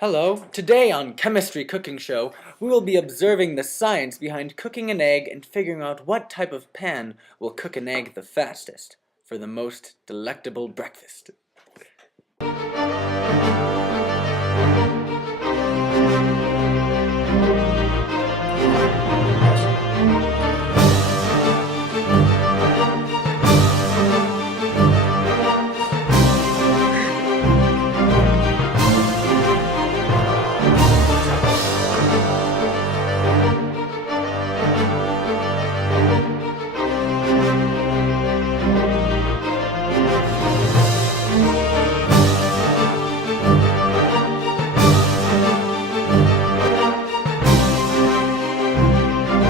Hello, today on Chemistry Cooking Show, we will be observing the science behind cooking an egg and figuring out what type of pan will cook an egg the fastest for the most delectable breakfast.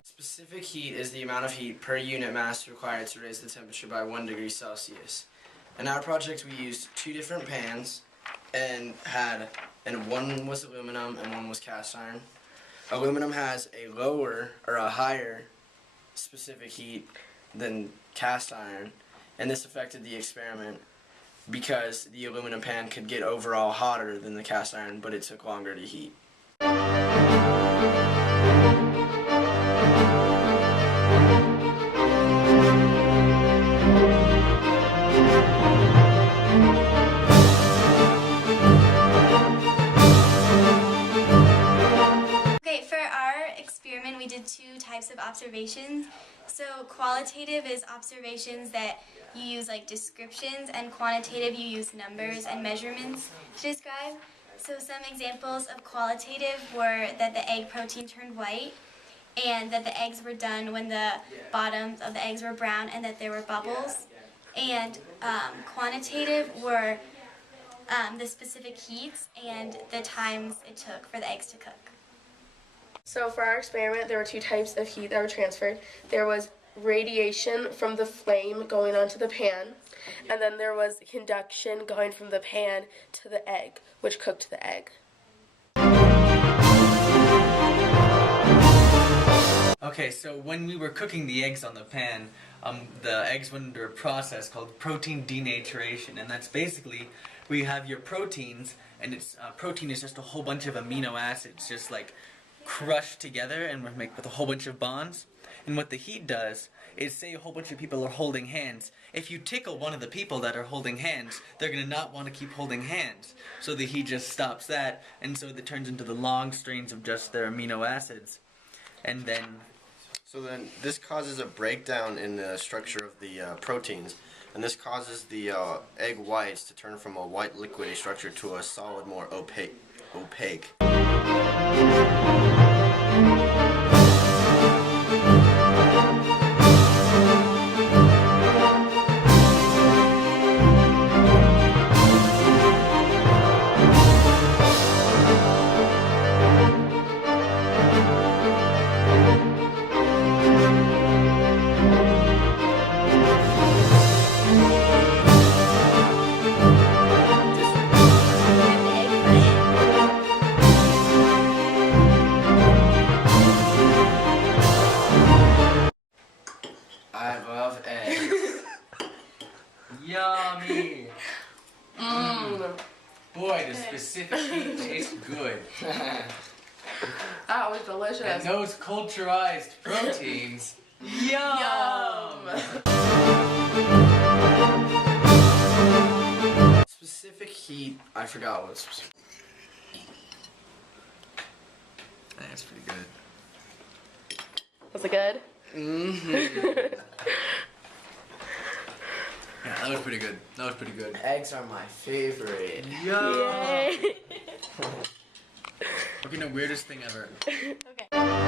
Specific heat is the amount of heat per unit mass required to raise the temperature by 1 degree Celsius. In our project we used two different pans and one was aluminum and one was cast iron. Aluminum has a lower or a higher specific heat than cast iron, and this affected the experiment because the aluminum pan could get overall hotter than the cast iron, but it took longer to heat. We did two types of observations. So qualitative is observations that you use like descriptions, and quantitative you use numbers and measurements to describe. So some examples of qualitative were that the egg protein turned white, and that the eggs were done when the bottoms of the eggs were brown, and that there were bubbles. And quantitative were the specific heats and the times it took for the eggs to cook. So for our experiment, there were two types of heat that were transferred. There was radiation from the flame going onto the pan, and then there was conduction going from the pan to the egg, which cooked the egg. Okay, so when we were cooking the eggs on the pan, the eggs went under a process called protein denaturation, and that's basically where you have your proteins, and protein is just a whole bunch of amino acids, just like crushed together and make with a whole bunch of bonds. And what the heat does is, say a whole bunch of people are holding hands. If you tickle one of the people that are holding hands, they're going to not want to keep holding hands. So the heat just stops that, and so it turns into the long strains of just their amino acids. And then... So then this causes a breakdown in the structure of the proteins, and this causes the egg whites to turn from a white liquidy structure to a solid, more opaque. I love eggs. Yummy! Boy, the specific heat tastes good. That was delicious. And those culturized proteins, yum! Specific heat, I forgot what specific. That's pretty good. Was it good? Mm-hmm. Yeah, that was pretty good. That was pretty good. Eggs are my favorite. Yum! Yay! Okay, no, weirdest thing ever. Okay.